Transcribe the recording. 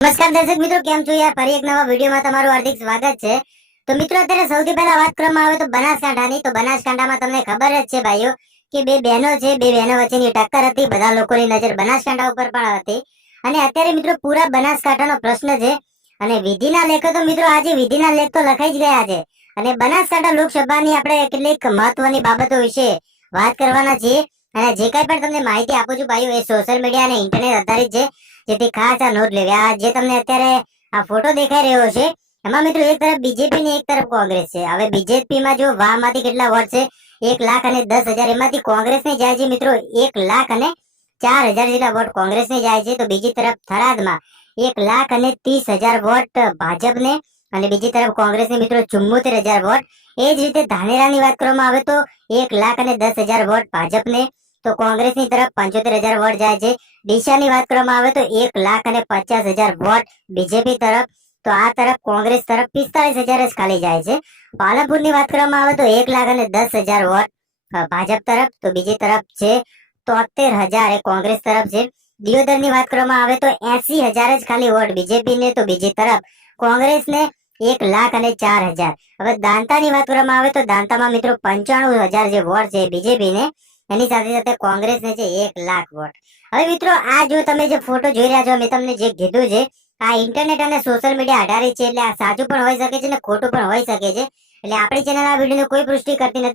નમસ્કાર દર્શક મિત્રો, કેમ છો યાર? ફરી એક નવા વિડીયોમાં તમારું હાર્દિક સ્વાગત છે. તો મિત્રો, અત્યારે સૌથી પહેલા વાત કરવામાં આવે તો બનાસકાંઠાની. તો બનાસકાંઠામાં તમને ખબર જ છે ભાઈઓ કે બે બહેનો છે, બે બહેનો વચ્ચેની ટક્કર હતી. બધા લોકોની નજર બનાસકાંઠા ઉપર પણ હતી. અને અત્યારે મિત્રો પૂરા બનાસકાંઠાનો પ્રશ્ન છે. અને વિધિના લેખો તો મિત્રો આજે વિધિના લેખ તો લખાઈ જ ગયા છે. અને બનાસકાંઠા લોકસભાની આપણે કેટલીક મહત્વની બાબતો વિશે વાત કરવાના છીએ. અને જે કઈ પણ તમને માહિતી આપું છું ભાઈઓ, એ સોશિયલ મીડિયા અને ઇન્ટરનેટ આધારિત છે. જેથી ખાસ આ નોંધ લેવી. આ જે તમને અત્યારે આ ફોટો દેખાઈ રહ્યો છે, એમાં મિત્રો એક તરફ બીજેપી ને એક તરફ કોંગ્રેસ છે. હવે બીજેપી માં જો વામાંથી કેટલા વોટ છે, 1,10,000. એમાંથી કોંગ્રેસ ને જાય છે મિત્રો 1,04,000 જેટલા વોટ કોંગ્રેસ ને જાય છે. તો બીજી તરફ થરાદમાં 1,30,000 વોટ ભાજપને અને બીજી તરફ કોંગ્રેસ ને મિત્રો 74,000 વોટ. એ જ રીતે ધાનેરાની વાત કરવામાં આવે તો 1,10,000 વોટ ભાજપને, તો કોંગ્રેસની તરફ 75,000 વોટ જાય છે. ડીસાની વાત કરવામાં આવે તો 1,50,000 વોટ બીજેપી તરફ. તો આ તરફ કોંગ્રેસ તરફ 45,000 જ ખાલી જાય છે. પાલનપુરની વાત કરવામાં આવે તો 1,10,000 વોટ ભાજપ તરફ, તો બીજી તરફ છે 73,000 એ કોંગ્રેસ તરફ છે. દિયોદરની વાત કરવામાં આવે તો 80,000 જ ખાલી વોટ બીજેપી ને, તો બીજી તરફ કોંગ્રેસને 1,04,000. હવે દાંતાની વાત કરવામાં આવે તો દાંતામાં મિત્રો 95,000 જે વોટ છે બીજેપી ને, એની સાથે સાથે કોંગ્રેસ ને છે 1,00,000 વોટ. હવે મિત્રો આ જો તમે જે ફોટો જોઈ રહ્યા છો, મેં તમને જે કીધું છે, આ ઇન્ટરનેટ અને સોશિયલ મીડિયા આધારિત છે. એટલે આ સાચું પણ હોઈ શકે છે ને ખોટું પણ હોઈ શકે છે. એટલે આપણી ચેનલ આ વિડીયોની કોઈ પુષ્ટિ કરતી નથી.